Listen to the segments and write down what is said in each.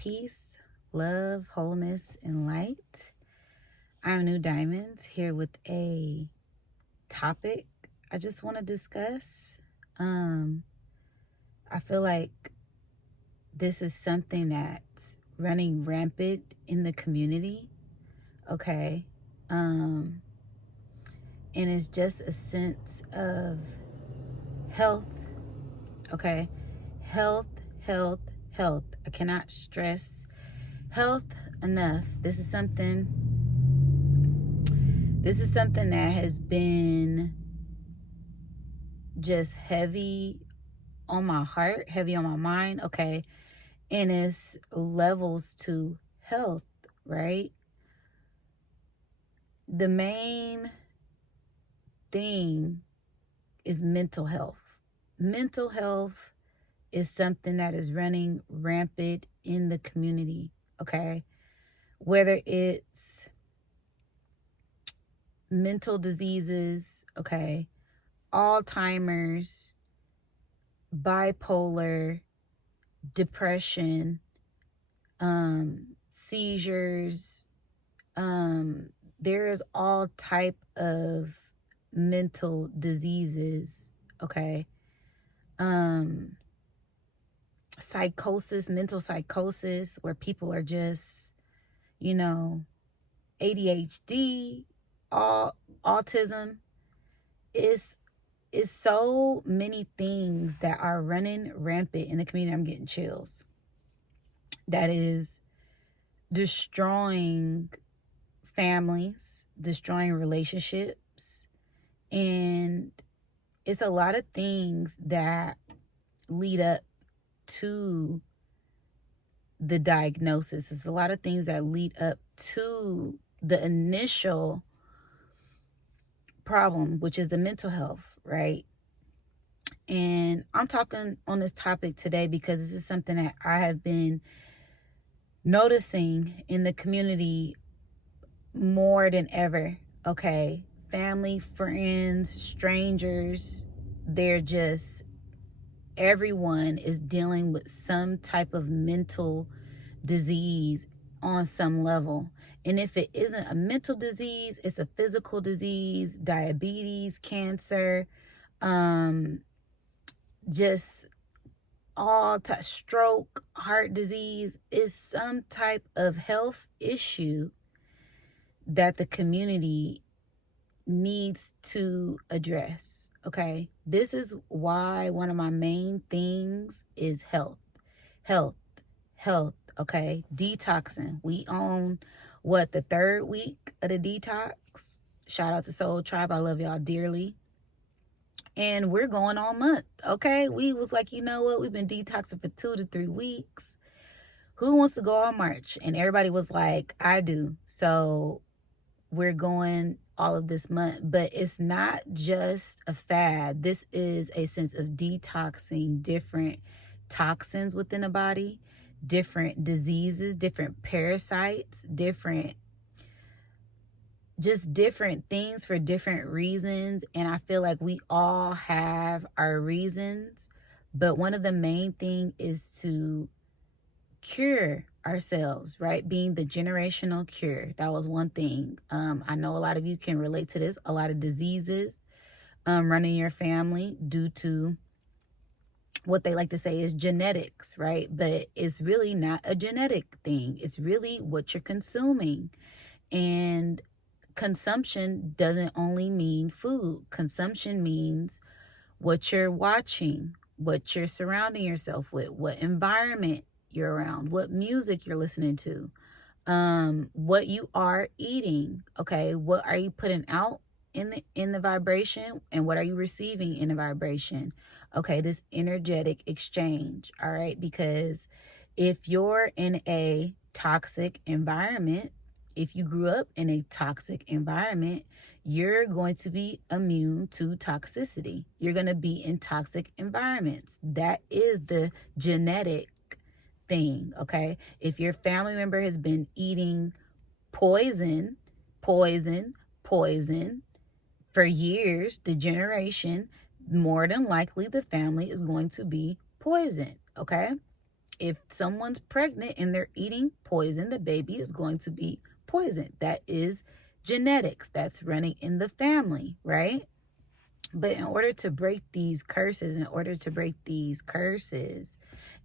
peace, love, wholeness, and light. I'm New Diamonds here with a topic I just want to discuss. I feel like this is something that's running rampant in the community, okay? And it's just a sense of health, okay? Health, health, health. I cannot stress health enough. This is something that has been just heavy on my heart, heavy on my mind, okay? And it's levels to health, right? The main thing is mental health. Mental health is something that is running rampant in the community, okay? Whether it's mental diseases, okay, Alzheimer's, bipolar, depression, seizures, there is all type of mental diseases, okay? Psychosis, mental psychosis, where people are just, ADHD, autism. Is so many things that are running rampant in the community. I'm getting chills. That is destroying families, destroying relationships, and it's a lot of things that lead up to the diagnosis. It's a lot of things that lead up to the initial problem, which is the mental health, right? And I'm talking on this topic today because this is something that I have been noticing in the community more than ever, okay? Family, friends, strangers, everyone is dealing with some type of mental disease on some level. And if it isn't a mental disease, it's a physical disease, diabetes, cancer, just stroke, heart disease, is some type of health issue that the community needs to address, okay? This is why one of my main things is health, okay? Detoxing. We own, the third week of the detox. Shout out to Soul Tribe. I love y'all dearly. And we're going all month, okay? We was like, you know what? We've been detoxing for 2 to 3 weeks. Who wants to go all March? And everybody was like, I do. So we're going all of this month. But it's not just a fad. This is a sense of detoxing different toxins within the body, different diseases, different parasites, different things for different reasons. And I feel like we all have our reasons, but one of the main thing is to cure ourselves, right? Being the generational cure. That was one thing. I know a lot of you can relate to this. A lot of diseases running your family due to what they like to say is genetics, right? But it's really not a genetic thing. It's really what you're consuming. And consumption doesn't only mean food. Consumption means what you're watching, what you're surrounding yourself with, what environment you're around, what music you're listening to, what you are eating, okay? What are you putting out in the vibration, and what are you receiving in the vibration? Okay, this energetic exchange, all right? Because if you're in a toxic environment, if you grew up in a toxic environment, you're going to be immune to toxicity. You're going to be in toxic environments. That is the genetic thing, okay? If your family member has been eating poison for years, the generation, more than likely the family is going to be poisoned, okay? If someone's pregnant and they're eating poison, the baby is going to be poisoned. That is genetics. That's running in the family, right? But in order to break these curses,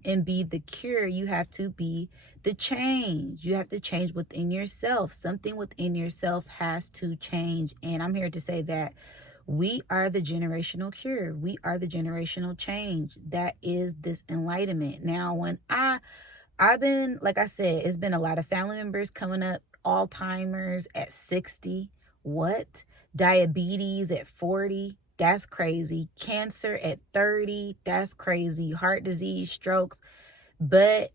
and be the cure, you have to be the change. You have to change within yourself. Something within yourself has to change. And I'm here to say that we are the generational cure. We are the generational change. That is this enlightenment. Now, when I've been, like I said, it's been a lot of family members coming up, Alzheimer's at 60. What? Diabetes at 40. That's crazy. Cancer at 30. That's crazy. Heart disease, strokes. But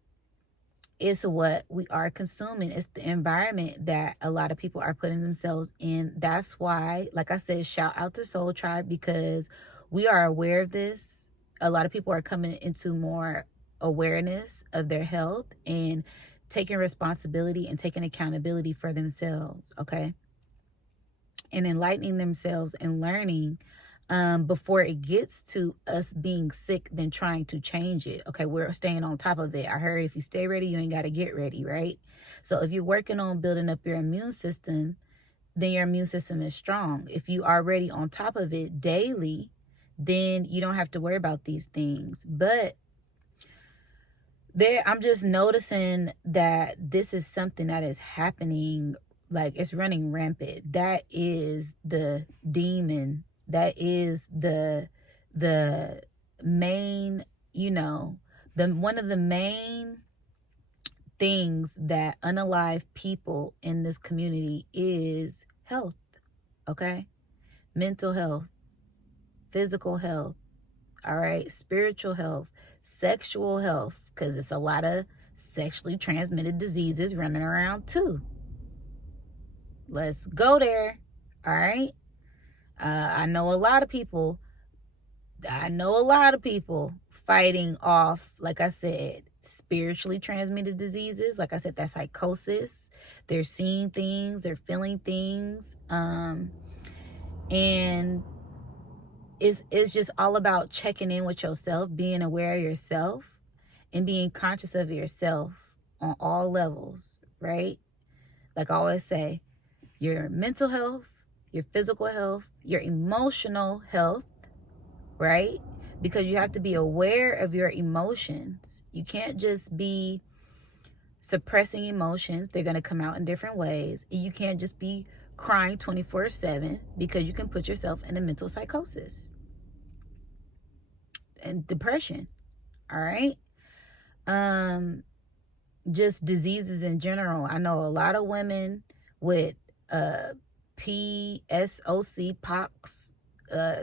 it's what we are consuming. It's the environment that a lot of people are putting themselves in. That's why, like I said, shout out to Soul Tribe, because we are aware of this. A lot of people are coming into more awareness of their health and taking responsibility and taking accountability for themselves, okay? And enlightening themselves and learning before it gets to us being sick, then trying to change it. Okay, we're staying on top of it. I heard if you stay ready, you ain't got to get ready, right? So if you're working on building up your immune system, then your immune system is strong. If you are already on top of it daily, then you don't have to worry about these things. But I'm just noticing that this is something that is happening, like it's running rampant. That is the demon. That is the main, one of the main things that unalive people in this community is health, okay? Mental health, physical health, all right? Spiritual health, sexual health, because it's a lot of sexually transmitted diseases running around too. Let's go there, all right? I know a lot of people fighting off, like I said, spiritually transmitted diseases. Like I said, that's psychosis. They're seeing things, they're feeling things. And it's just all about checking in with yourself, being aware of yourself, and being conscious of yourself on all levels, right? Like I always say, your mental health, your physical health, your emotional health, right? Because you have to be aware of your emotions. You can't just be suppressing emotions. They're going to come out in different ways. And you can't just be crying 24/7, because you can put yourself in a mental psychosis and depression, all right? Just diseases in general. I know a lot of women with PSOC, POX,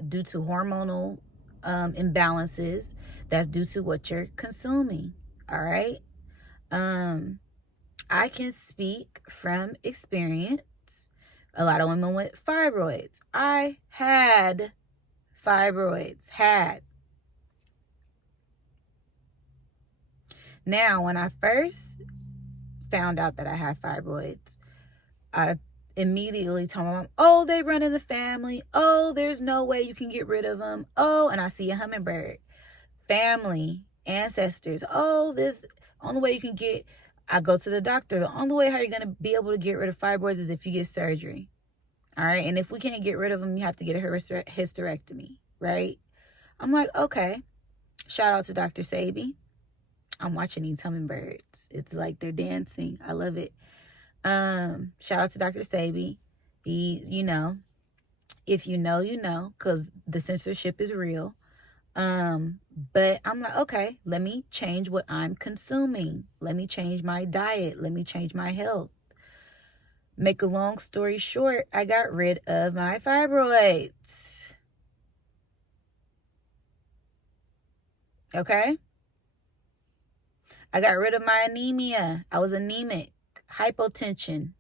due to hormonal imbalances. That's due to what you're consuming, all right? I can speak from experience. A lot of women with fibroids. I had fibroids. Now, when I first found out that I had fibroids, I immediately told my mom, oh, they run in the family. Oh, there's no way you can get rid of them. Oh, and I see a hummingbird. Family, ancestors. Oh, this only way you can get, I go to the doctor. The only way how you're going to be able to get rid of fibroids is if you get surgery. All right. And if we can't get rid of them, you have to get a hysterectomy, right? I'm like, okay. Shout out to Dr. Sabi. I'm watching these hummingbirds. It's like they're dancing. I love it. Shout out to Dr. Sabi. He, if you know, you know, because the censorship is real. But I'm like, okay, let me change what I'm consuming. Let me change my diet. Let me change my health. Make a long story short, I got rid of my fibroids. Okay? I got rid of my anemia. I was anemic, hypotension,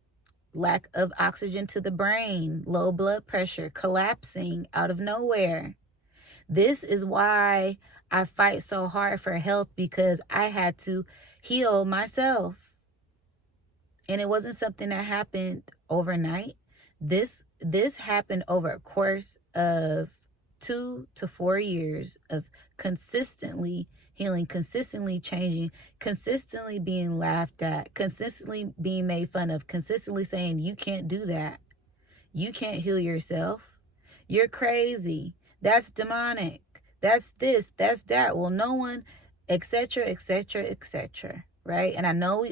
lack of oxygen to the brain, low blood pressure, collapsing out of nowhere. This is why I fight so hard for health, because I had to heal myself. And it wasn't something that happened overnight. This happened over a course of 2 to 4 years of consistently healing, consistently changing, consistently being laughed at, consistently being made fun of, consistently saying, you can't do that. You can't heal yourself. You're crazy. That's demonic. That's this, that's that. Well, no one, etc., etc., etc. Right? And I know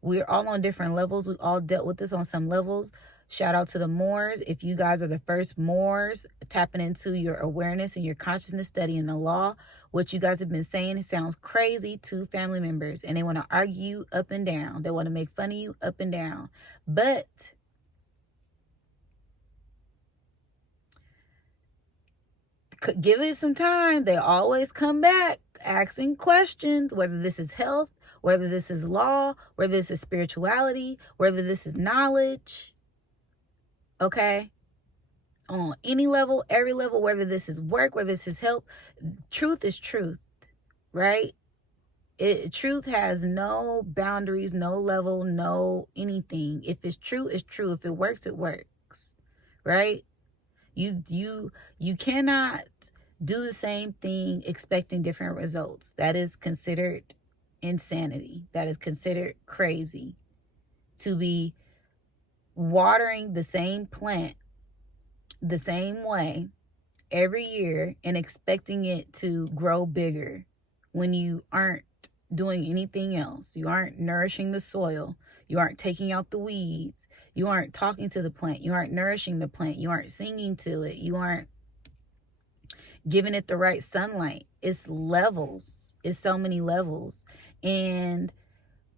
we're all on different levels. We all dealt with this on some levels. Shout out to the Moors. If you guys are the first Moors tapping into your awareness and your consciousness, studying the law, what you guys have been saying, it sounds crazy to family members. And they want to argue you up and down. They want to make fun of you up and down. But give it some time. They always come back asking questions, whether this is health, whether this is law, whether this is spirituality, whether this is knowledge. Okay? On any level, every level, whether this is work, whether this is help, truth is truth, right? Truth has no boundaries, no level, no anything. If it's true, it's true. If it works, it works, right? You cannot do the same thing expecting different results. That is considered insanity. That is considered crazy. To be watering the same plant the same way every year and expecting it to grow bigger when you aren't doing anything else. You aren't nourishing the soil. You aren't taking out the weeds. You aren't talking to the plant. You aren't nourishing the plant. You aren't singing to it. You aren't giving it the right sunlight. It's levels. It's so many levels. And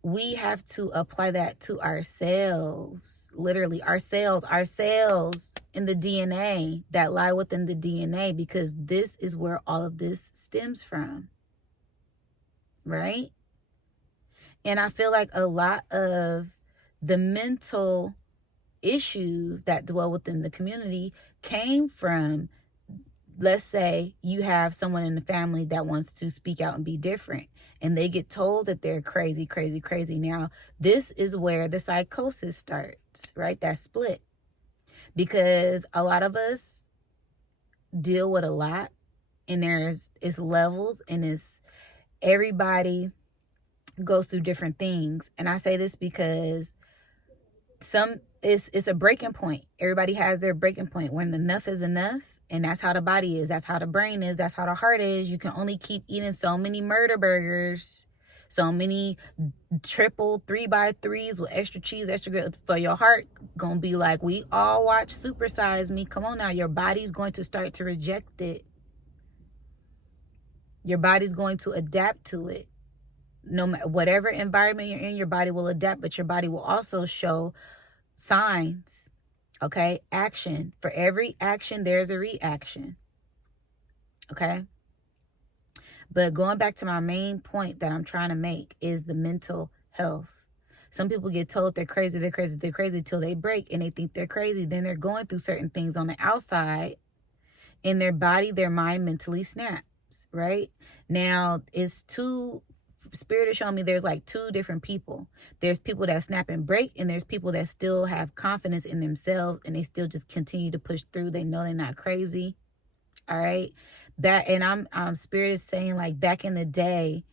we have to apply that to ourselves, literally our cells in the DNA that lie within the DNA, because this is where all of this stems from, right? And I feel like a lot of the mental issues that dwell within the community came from, let's say you have someone in the family that wants to speak out and be different, and they get told that they're crazy, crazy, crazy. Now, this is where the psychosis starts, right? That split. Because a lot of us deal with a lot, and it's levels, and everybody goes through different things. And I say this because it's a breaking point. Everybody has their breaking point when enough is enough. And that's how the body is. That's how the brain is. That's how the heart is. You can only keep eating so many murder burgers, so many triple 3x3s with extra cheese, extra good for your heart. Gonna be like, we all watch Super Size Me. Come on now. Your body's going to start to reject it. Your body's going to adapt to it. No matter whatever environment you're in, your body will adapt, but your body will also show signs. Okay, action. For every action, there's a reaction. Okay. But going back to my main point that I'm trying to make is the mental health. Some people get told they're crazy, they're crazy, they're crazy till they break and they think they're crazy. Then they're going through certain things on the outside, in their body, their mind mentally snaps, right? Now, Spirit is showing me there's like two different people. There's people that snap and break, and there's people that still have confidence in themselves, and they still just continue to push through. They know they're not crazy. All right. Spirit is saying, like, back in the day,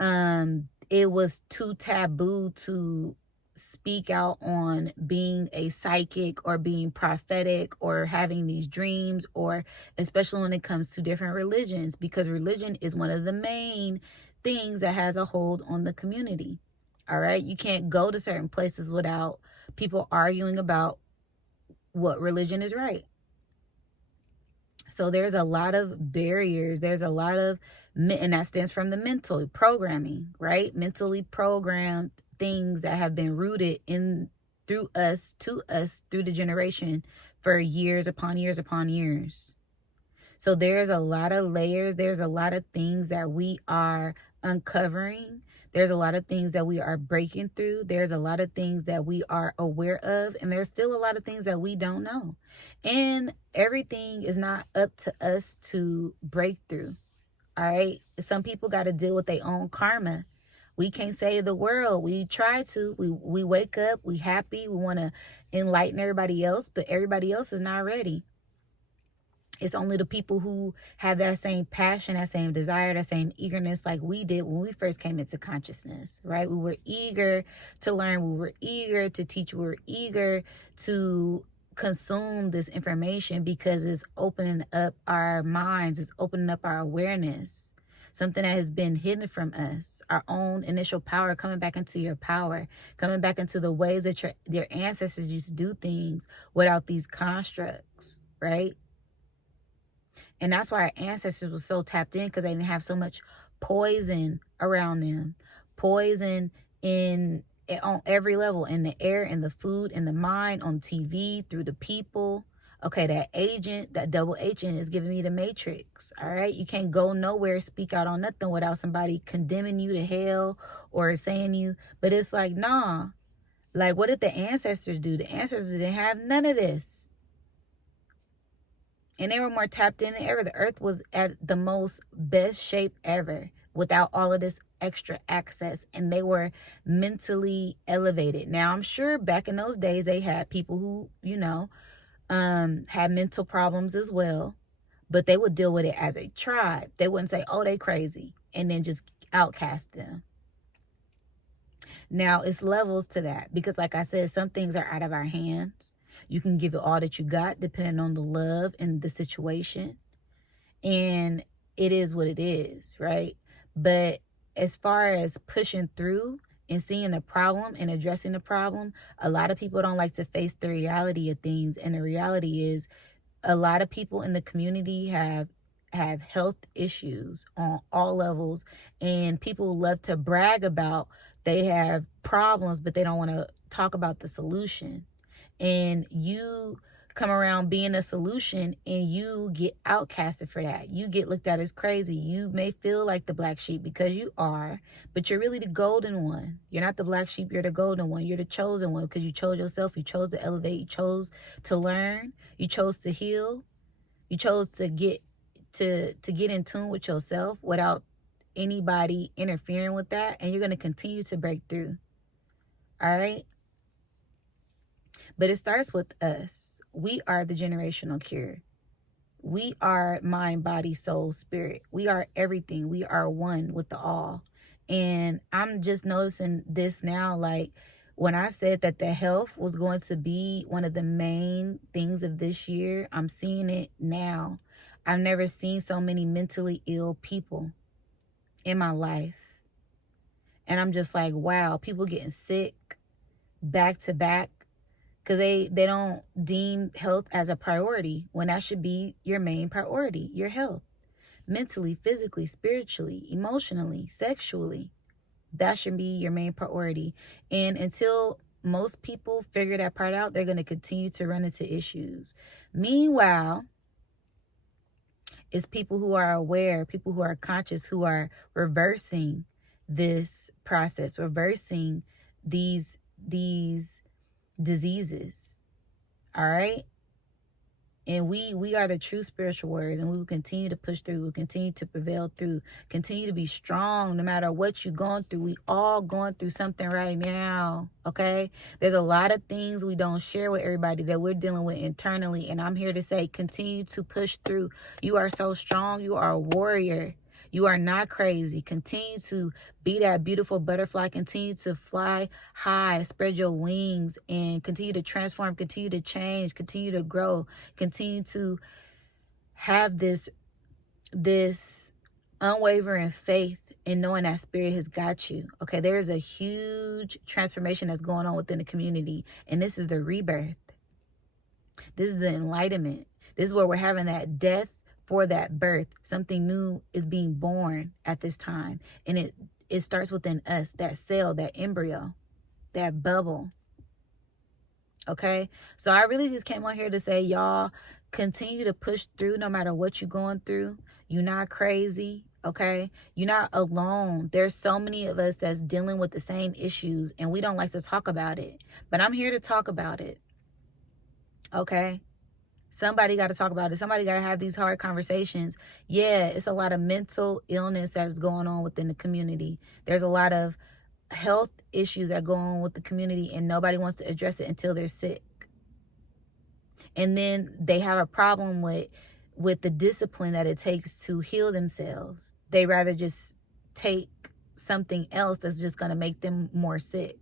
it was too taboo to speak out on being a psychic or being prophetic or having these dreams, or especially when it comes to different religions, because religion is one of the main things that has a hold on the community. All right. You can't go to certain places without people arguing about what religion is right. So there's a lot of barriers. There's a lot of, and that stems from the mental programming, right? Mentally programmed things that have been rooted in through us, to us, through the generation for years upon years upon years. So there's a lot of layers. There's a lot of things that we are uncovering. There's a lot of things that we are breaking through. There's a lot of things that we are aware of. And there's still a lot of things that we don't know. And everything is not up to us to break through. All right. Some people got to deal with their own karma. We can't save the world. We try to. We wake up. We happy. We want to enlighten everybody else. But everybody else is not ready. It's only the people who have that same passion, that same desire, that same eagerness like we did when we first came into consciousness, right? We were eager to learn. We were eager to teach. We were eager to consume this information because it's opening up our minds. It's opening up our awareness. Something that has been hidden from us, our own initial power, coming back into your power, coming back into the ways that your ancestors used to do things without these constructs, right? And that's why our ancestors were so tapped in, because they didn't have so much poison around them. Poison on every level, in the air, in the food, in the mind, on TV, through the people. Okay, that agent, that double agent is giving me the matrix. All right, you can't go nowhere, speak out on nothing without somebody condemning you to hell or saying you. But it's like, nah. Like, what did the ancestors do? The ancestors didn't have none of this. And they were more tapped in than ever. The earth was at the most best shape ever without all of this extra access. And they were mentally elevated. Now, I'm sure back in those days, they had people who, had mental problems as well. But they would deal with it as a tribe. They wouldn't say, oh, they crazy, and then just outcast them. Now, it's levels to that. Because like I said, some things are out of our hands. You can give it all that you got depending on the love and the situation. And it is what it is, right? But as far as pushing through and seeing the problem and addressing the problem, a lot of people don't like to face the reality of things. And the reality is a lot of people in the community have health issues on all levels. And people love to brag about they have problems, but they don't want to talk about the solution. And you come around being a solution and you get outcasted for that. You get looked at as crazy. You may feel like the black sheep because you are, but you're really the golden one. You're not the black sheep, you're the golden one. You're the chosen one because you chose yourself. You chose to elevate. You chose to learn. You chose to heal. You chose to get in tune with yourself without anybody interfering with that. And you're going to continue to break through. All right? But it starts with us. We are the generational cure. We are mind, body, soul, spirit. We are everything. We are one with the all. And I'm just noticing this now, like when I said that the health was going to be one of the main things of this year, I'm seeing it now. I've never seen so many mentally ill people in my life. And I'm just like, wow, people getting sick back to back. Because they don't deem health as a priority when that should be your main priority, your health. Mentally, physically, spiritually, emotionally, sexually. That should be your main priority. And until most people figure that part out, they're going to continue to run into issues. Meanwhile, it's people who are aware, people who are conscious, who are reversing this process, reversing these diseases. All right. And we are the true spiritual warriors, and we will continue to push through. We'll continue to prevail through, continue to be strong no matter what you're going through. We all going through something right now. Okay. There's a lot of things we don't share with everybody that we're dealing with internally. And I'm here to say, continue to push through. You are so strong. You are a warrior. You are not crazy. Continue to be that beautiful butterfly. Continue to fly high, spread your wings, and continue to transform, continue to change, continue to grow, continue to have this unwavering faith in knowing that spirit has got you. Okay, there's a huge transformation that's going on within the community, and this is the rebirth. This is the enlightenment. This is where we're having that death for that birth. Something new is being born at this time. And it starts within us, that cell, that embryo, that bubble. Okay? So I really just came on here to say, y'all, continue to push through no matter what you're going through. You're not crazy. Okay? You're not alone. There's so many of us that's dealing with the same issues, and we don't like to talk about it. But I'm here to talk about it. Okay? Somebody got to talk about it. Somebody got to have these hard conversations. Yeah, it's a lot of mental illness that is going on within the community. There's a lot of health issues that go on with the community, and nobody wants to address it until they're sick. And then they have a problem with with the discipline that it takes to heal themselves. They rather just take something else that's just going to make them more sick.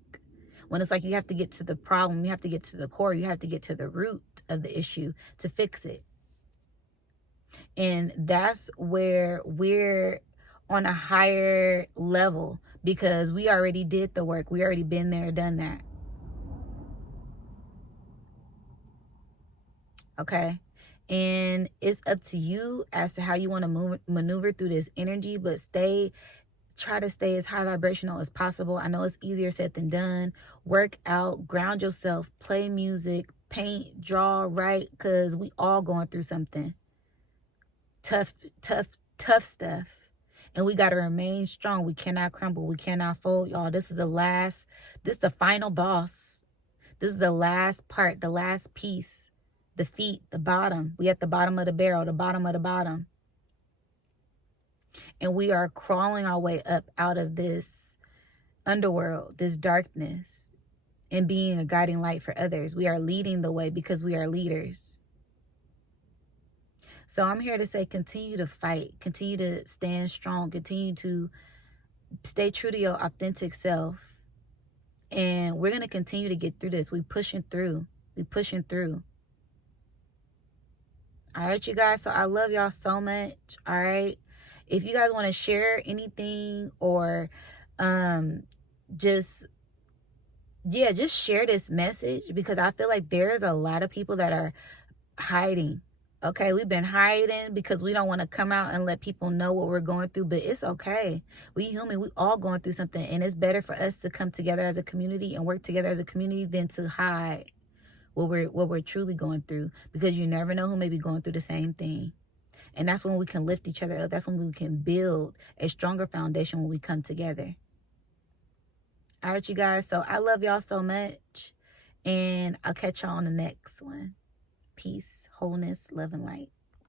When it's like you have to get to the problem, you have to get to the core, you have to get to the root of the issue to fix it. And that's where we're on a higher level, because we already did the work. We already been there, done that. Okay? And it's up to you as to how you want to maneuver through this energy, but try to stay as high vibrational as possible. I know it's easier said than done. Work out, ground yourself, play music, paint, draw, write, because we all going through something. Tough stuff. And we got to remain strong. We cannot crumble. We cannot fold, y'all. This is the final boss. This is the last part, the last piece. The feet, the bottom. We at the bottom of the barrel, the bottom of the bottom. And we are crawling our way up out of this underworld, this darkness, and being a guiding light for others. We are leading the way because we are leaders. So I'm here to say, continue to fight, continue to stand strong, continue to stay true to your authentic self. And we're going to continue to get through this. We pushing through. All right, you guys. So I love y'all so much. All right. If you guys want to share anything or just share this message, because I feel like there's a lot of people that are hiding. Okay, we've been hiding because we don't want to come out and let people know what we're going through, but it's okay. We human, we all going through something, and it's better for us to come together as a community and work together as a community than to hide what we're truly going through, because you never know who may be going through the same thing. And that's when we can lift each other up. That's when we can build a stronger foundation, when we come together. All right, you guys. So I love y'all so much, and I'll catch y'all on the next one. Peace, wholeness, love, and light.